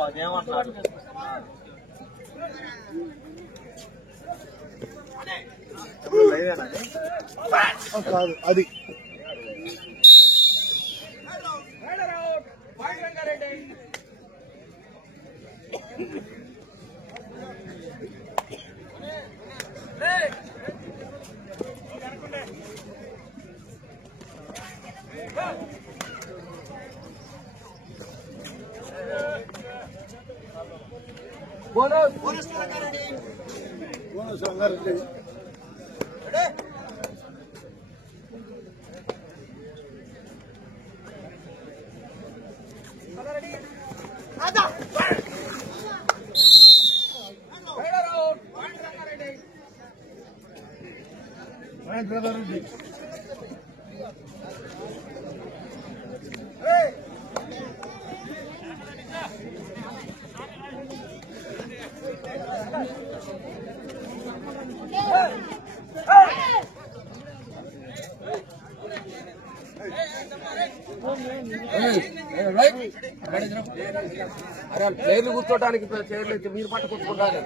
మాకేమంటున్నారు కాదు అది బోనస్ రంగారెడ్డి అరే చైర్లు కూర్చోడానికి చైర్లు అయితే మీరు పట్ట కూర్చుకుంటారు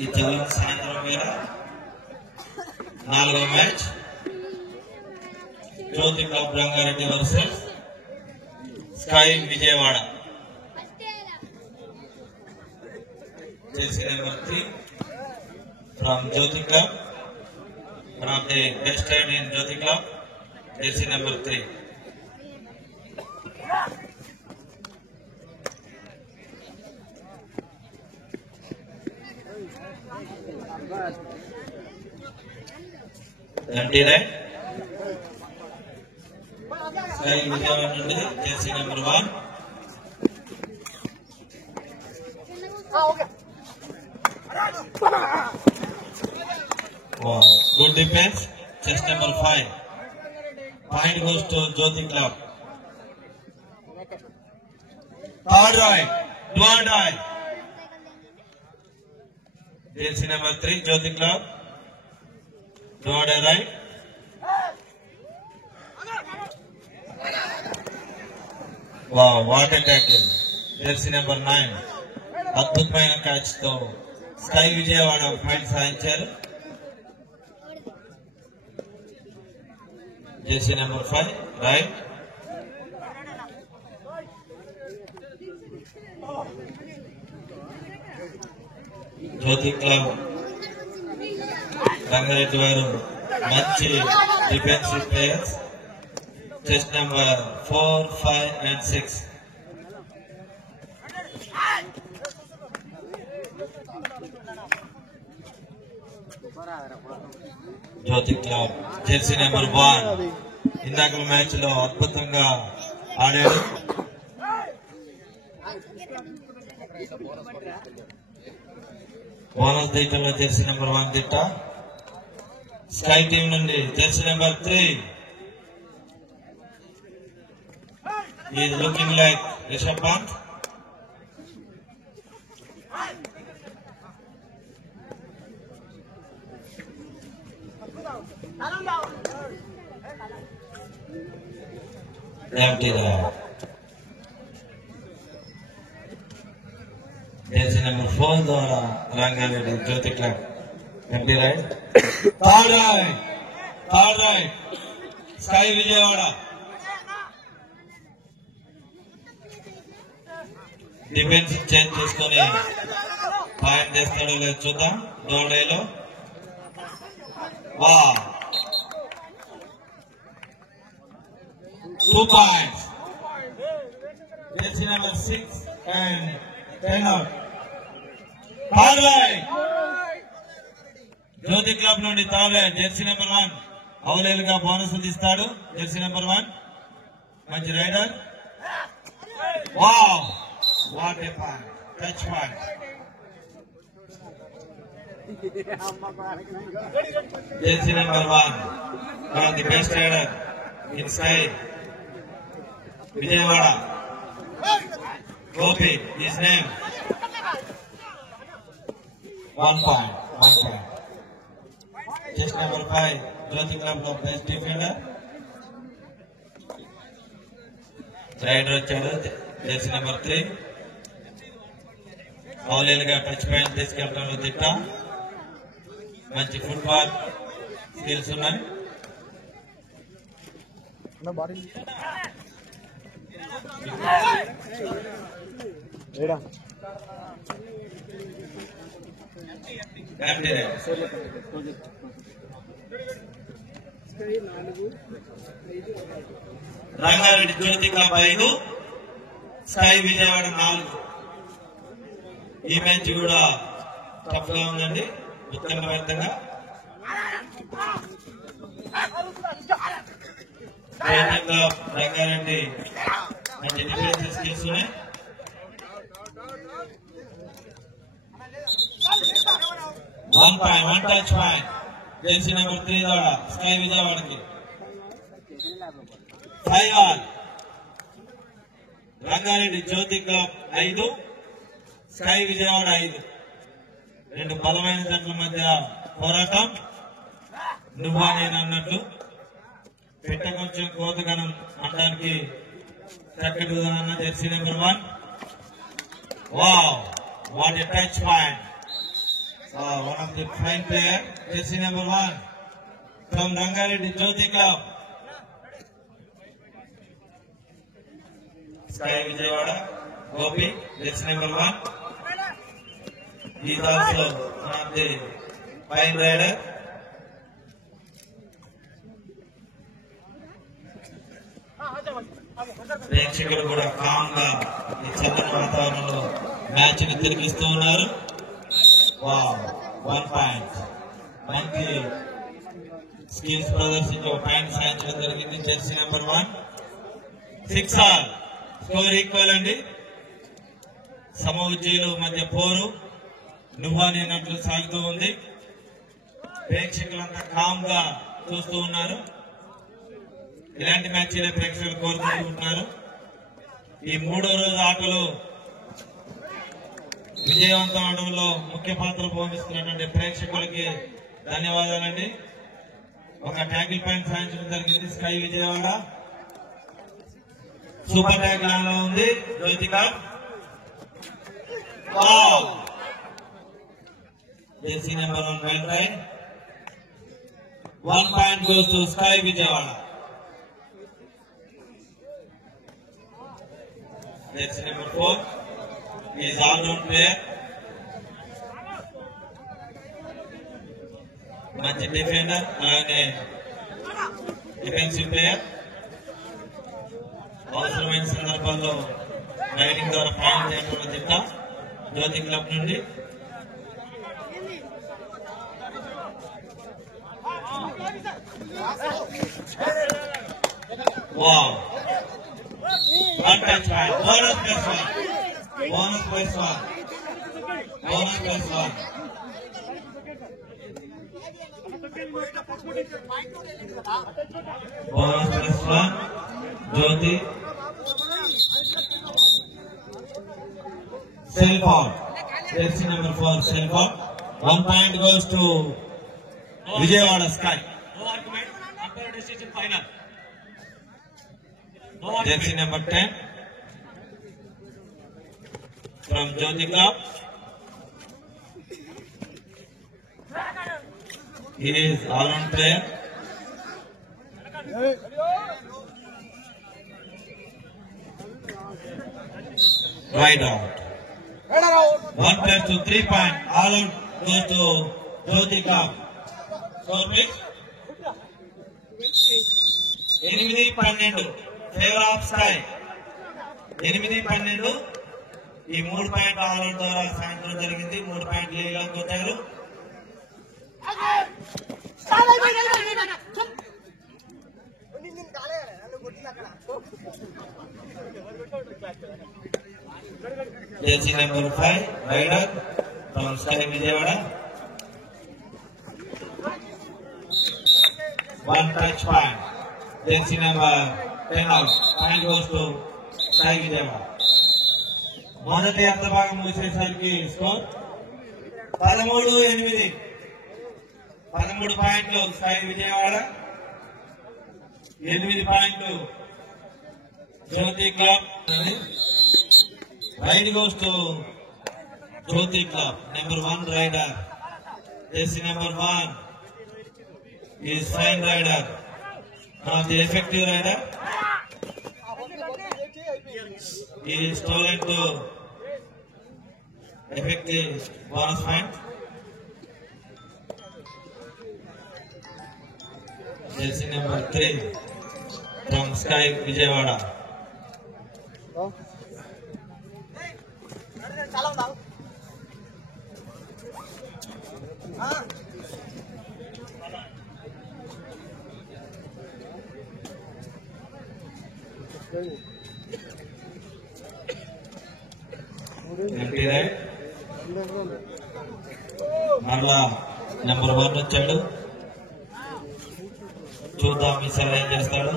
ఈ జలం సాయంత్రం వేళ 4వ match Jyothi club Rangareddy versus sky Vijayawada. Jersey number 3 from Jyoti Club, one of the best side in Jyoti Club. Jersey number 3. Empty right. Sky Vijayawada nundi jersey number 1. Wow, good defense. Chest number 5. Point goes to Jyoti Club. Third right, do or die. Jersey number 3, Jyoti Club. Do or die right. Wow, what a tackle. Jersey number 9. అద్భుతమైన catch తో Sky Vijayawada point సాధించారు. Jersey number 5 right. Jyothi club Rangareddy వారు మంచి defensive players. Chest number 4, 5 and 6. Jyothi club jersey number 1 ఇందాక match లో అద్భుతంగా ఆడాడు. Bonus తీయటంలో జెర్సీ నెంబర్ 1 తిట్ట. స్కై టీం నుండి jersey number 3 is looking like Rishabh Pant. Empty there. Jersey number 4 ద్వారా Rangareddy Jyothi club. Empty right. Third right. Sky Vijayawada. Defence change చేసుకొని point చేస్తాడో లేదు చూద్దాం. దోడేలో వా 2 points. Jersey number 6 and 10 out. Third right. Jyothi club నుండి థర్డ్ రైట్ జెర్సీ నెంబర్ 1 అవలేలుగా bonus తీస్తాడు. Jersey number 1 మంచి raider. Wow, what a point, touch point. Jersey number 1 one of the best rider in Sky Vijayawada. Gopi, his name. 1 point. Just number 5, Jyoti Club of best defender. Rider వచ్చాడు, jersey number 3. అవలేలుగా touch point తీసుకెళ్ళడంలో దిట్ట. మంచి football skills ఉన్నాయి. Rangareddy Jyothi club 5, sky Vijayawada 4. ఈ match కూడా tough గా ఉందండి, ఉత్కంఠభరితంగా. రంగారెడ్డి మంచి డిఫెన్స్ స్కిల్స్ ఉన్నాయి. One touch point jersey number 3 ద్వారా స్కై విజయవాడకి. 5-all. Rangareddy Jyothi club 5, sky Vijayawada 5. 2 బలమైన జట్ల మధ్య పోరాటం. నువ్వా నేను అన్నట్లు పెట్ట కొంచెం కోతగనం అనడానికి చక్కటి ఉదాహరణ Jersey number 1. Wow, what a touch point. One of the fine player, jersey number 1 from Rangareddy Jyoti Club. Sky Vijayawada, Gopi, jersey number 1. He is also one of the fine rider. ప్రేక్షకులు కూడా com గా ఈ చల్లని వాతావరణంలో match ని తిరిగిస్తూ ఉన్నారు. 1 point. మంచి skills ప్రదర్శించి ఒక పాయింట్ సాధించడం జరిగింది Jersey number 1. 6-all. Score equal అండి. సమ ఉజ్జీలు మధ్య పోరు నువ్వా నేనట్లు సాగుతూ ఉంది. ప్రేక్షకులంతా కామ్ గా చూస్తూ ఉన్నారు. ఇలాంటి మ్యాచ్లే ప్రేక్షకులు కోరుకుంటున్నారు. ఈ 3వ రోజు ఆటలు విజయవంతం అవడంలో ముఖ్య పాత్ర పోషిస్తున్నటువంటి ప్రేక్షకులకి ధన్యవాదాలండి. ఒక ట్యాకిల్ పాయింట్ సాధించడం జరిగింది స్కై విజయవాడ. సూపర్ ట్యాకిల్ లో ఉంది Jyothi club. Jersey number 1 well raid. 1 point goes to Sky Vijayawada. Jersey number 4 is all-round player. మంచి డిఫెండర్, అలాగే డిఫెన్సివ్ ప్లేయర్. అవసరమైన సందర్భాల్లో రైడింగ్ ద్వారా పాయింట్ చేయడం దిట్ట జ్యోతి క్లబ్ నుండి. Wow, 1 touch point. Bonus plus 1. Bonus plus 1. Jyoti. Self out. Jersey number 4 self out. 1 point goes to Vijayawada Sky. No argument. Umpire decision final. No Jersey number 10 from Jyoti Club. He is all-round player. Right out. 1 plus to 3 point. All out goes to Jyoti Club. Score please. 8-12 favor of Sky. 8-12. ఈ 3 point all out ద్వారా సాయంత్రం జరిగింది. 3 point లీగాలకు వచ్చారు. Jersey number 5 raider from sky Vijayawada. 1 touch point. Jersey number 10 out. Point goes to Sky Vijayawada. మొదటి అర్ధ భాగం ముగిసేసరికి score 13-8. 13 పాయింట్లు స్కై విజయవాడ, 8 పాయింట్లు Jyothi club. Raid goes to Jyothi club. Number 1 raider, jersey number 1 is fine rider, not the effective rider. He is stolen to effective bonus point. Jersey number 3 from Sky Vijayawada. Empty right. మరలా number 1 వచ్చాడు. చూద్దాం ఈసారి ఏం చేస్తాడు.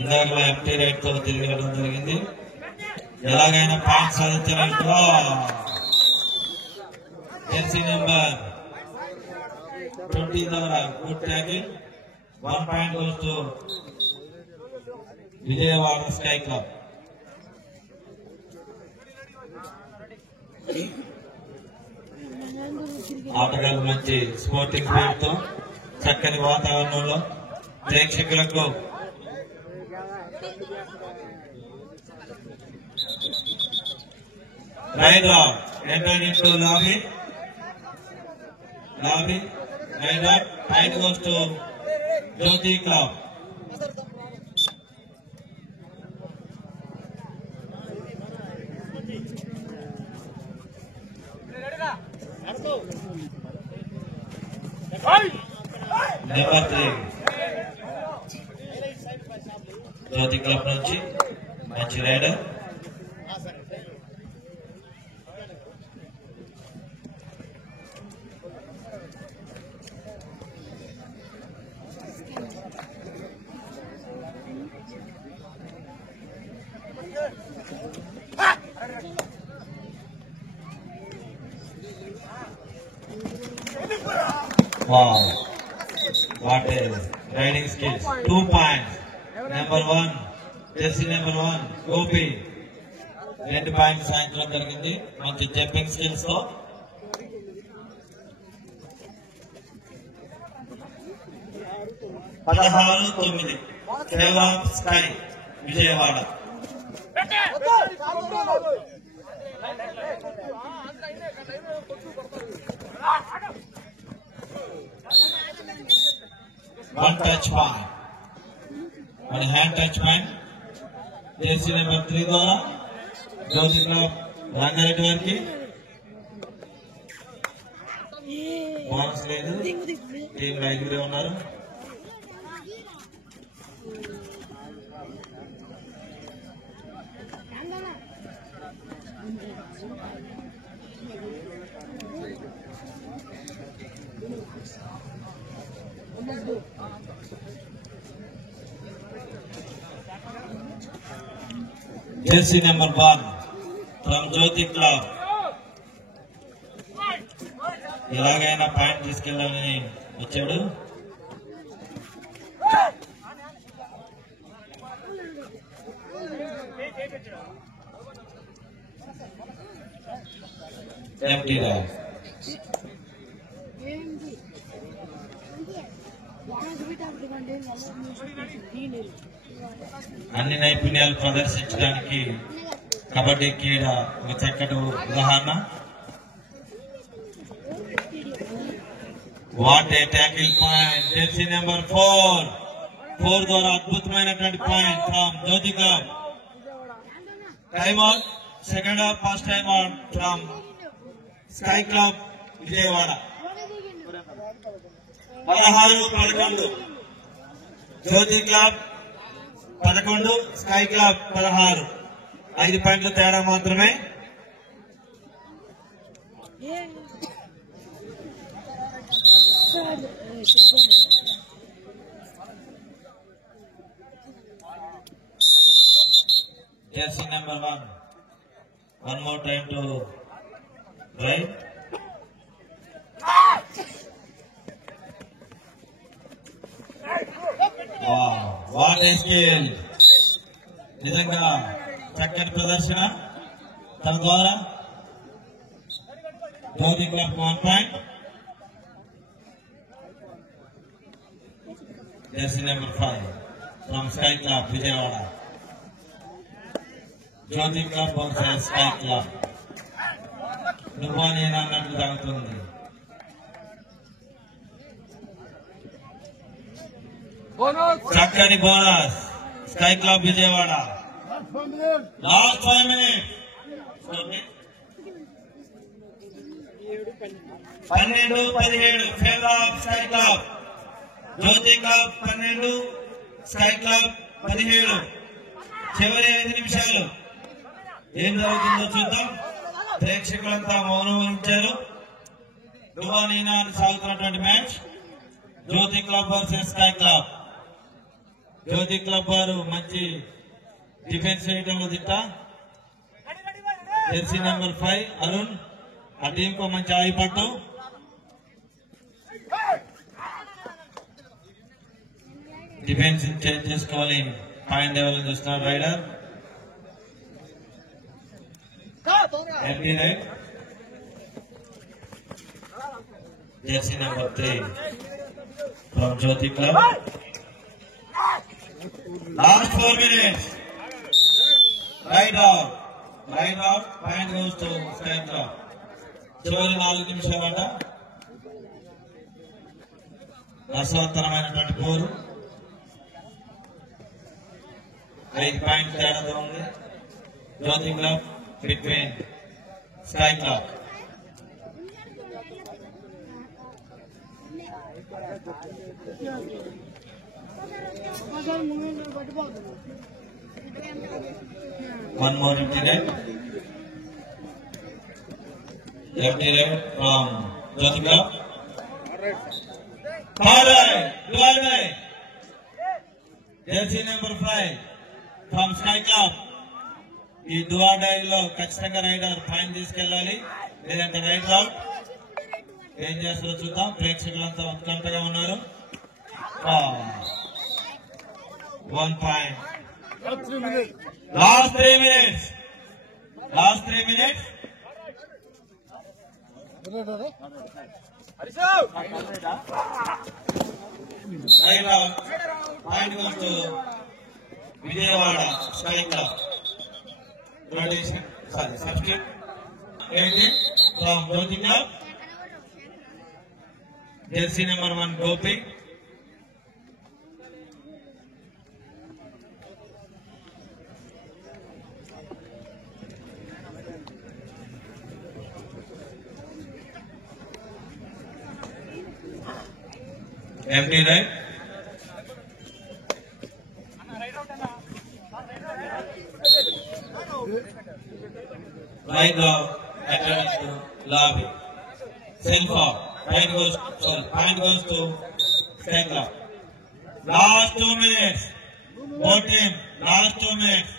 ఇందాక empty right తో తిరిగి వెళ్ళడం జరిగింది. ఎలాగైనా పాయింట్ సాధించాలంటే జెర్సీ నెంబర్ 20 ద్వారా good tackle. 1 point goes to Vijayawada sky club. ఆటగాళ్ళు మంచి స్పోర్టింగ్ స్పిరిట్ తో చక్కని వాతావరణంలో ప్రేక్షకులకు raider enter into lobby. Raider point goes to Jyothi club. Number 3 Jyoti club నుంచి మంచి raider. Wow, what a riding skills. 2 points. Number 1, Jersey number 1, Gopi. 2 points సాయంత్రం జరిగింది. మంచి జంపింగ్ స్కిల్స్ తో. పదహారు 9 కేవలం sky Vijayawada. One touch point, one hand touch point. Jersey number 3 ద్వారా Jyothi club Rangareddy వారికి బోనస్ లేదు. టీం 5 ఉన్నారు. Jersey number 1 from Jyoti club. ఎలాగైనా పాయింట్ తీసుకెళ్ళాలని వచ్చాడు. Empty raid. అన్ని నైపుణ్యాలు ప్రదర్శించడానికి కబడ్డీ క్రీడ ఒక చక్కటి ఉదాహరణ. What a tackle point. Jersey number 4 ద్వారా అద్భుతమైనటువంటి point from Jyoti club. Time out. Second half first time out from sky club Vijayawada. 16-11 Jyoti club 11, sky club 16. 5 పాయింట్ల తేడా మాత్రమే. Jersey number 1 One more time to drive. Wow, what a skill! నిజంగా చక్కటి ప్రదర్శన. తన ద్వారా Jyothi club 1 point. Jersey number 5 from Sky Club Vijayawada. Jyothi club versus Sky club. నువ్వా నేను అన్నట్లు సాగుతుంది. చక్కని bonus Sky club Vijayawada. Last 5 minutes. 12-17 favour of Sky club. Jyothi club 12, Sky club 17. చివరి 5 నిమిషాలు ఏం జరుగుతుందో చూద్దాం. ప్రేక్షకులంతా మౌనం వహించారు. నువ్వా నేనా అని సాగుతున్నటువంటి match Jyothi club versus Sky club. Jyothi club వారు మంచి డిఫెన్స్ చేయడంలో దిట్ట. జెర్సీ నెంబర్ 5 అరుణ్ ఆ టీం కు మంచి ఆయుపట్టు. డిఫెన్స్ చేంజ్ చేసుకోవాలి. పాయింట్ లెవెల్ చూస్తున్నారు raider. Empty raid. Jersey number 3 from Jyoti Club. Last 4 minutes. Right out. Point goes to Sky Club. చివరి 4 నిమిషాలట. అసవత్తరమైనటువంటి పోరు. 5 పాయింట్ తేడాతో ఉంది Jyothi club between Sky club. One more empty net. Empty net from Jyoti Club. Alright, Dualai. Jersey number 5 from Sky Club. ఈ దువాడైలో ఖచ్చితంగా rider fine తీసుకెళ్ళాలి, లేదంటే rider out. ఏం చేస్తారో చూద్దాం. ప్రేక్షకులంతా ఉత్కంఠగా ఉన్నారు. 1 point. Last 3 minutes. Right out. Point goes to Vijayawada Sky Club. Rotation. Sorry, substitute. 18 from Jyoti Club. Jersey number 1 Gopi. Empty right. Right now, attendance to lobby. Self-off. Point goes to Sky Club. Last 2 minutes. Both team. Last 2 minutes.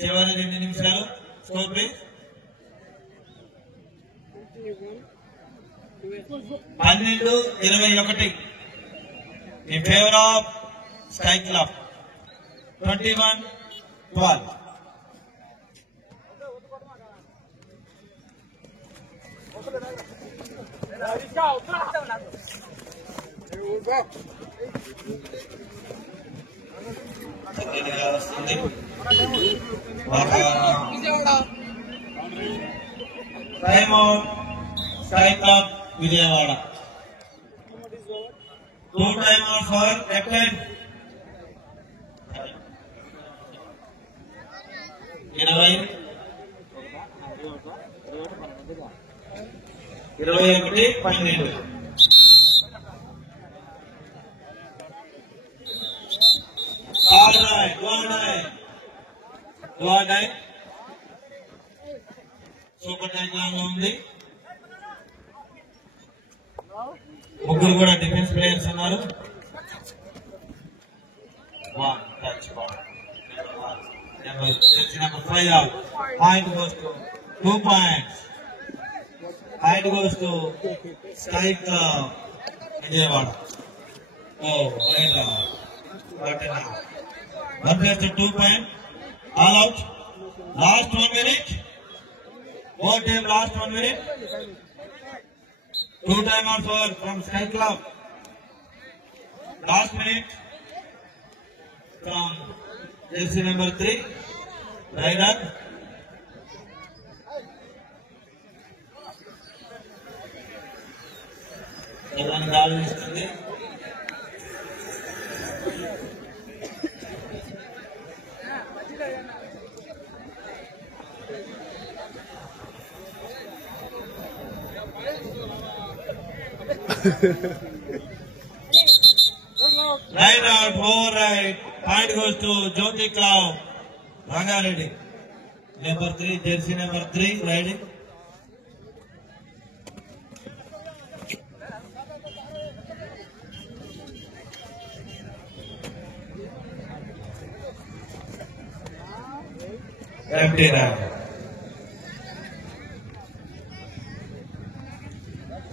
చివరి 2 నిమిషాలు. Score please. 12-21 in favor of Sky Club. 21-12. Time out. Sky Club Vijayawada. 2 timeouts for captain. 21-12. All right, go on. Super Tiger ఉంది. ముగ్గురు కూడా defence players ఉన్నారు. 1 touch ball. jersey number 5 out. Point goes to 2 points. Point goes to Sky Club Vijayawada. Oh, right out. Got it now. 1 plus 2 point. All out. Last 1 minute. Both team last 1 minute. 2 timeouts over from Sky Club. Last minute from jersey number 3, Ryder. Everyone గాలి ఇస్తుంది. Right out, 4 right. Point goes to Jyoti Club, Rangareddy. Number 3, jersey number 3, riding. Empty right.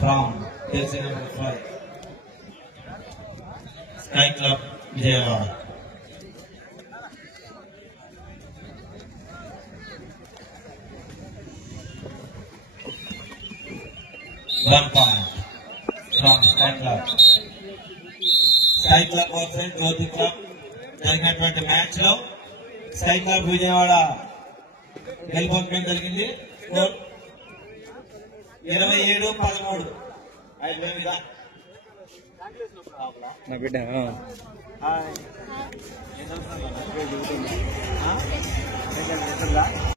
From jersey number 5. Sky Club Vijayawada. One point from Sky Club. Sky Club versus Jyoti Club జరిగినటువంటి match లో sky club Vijayawada గెలుపొందడం జరిగింది. Score 27-13. నా బిడ్డ hi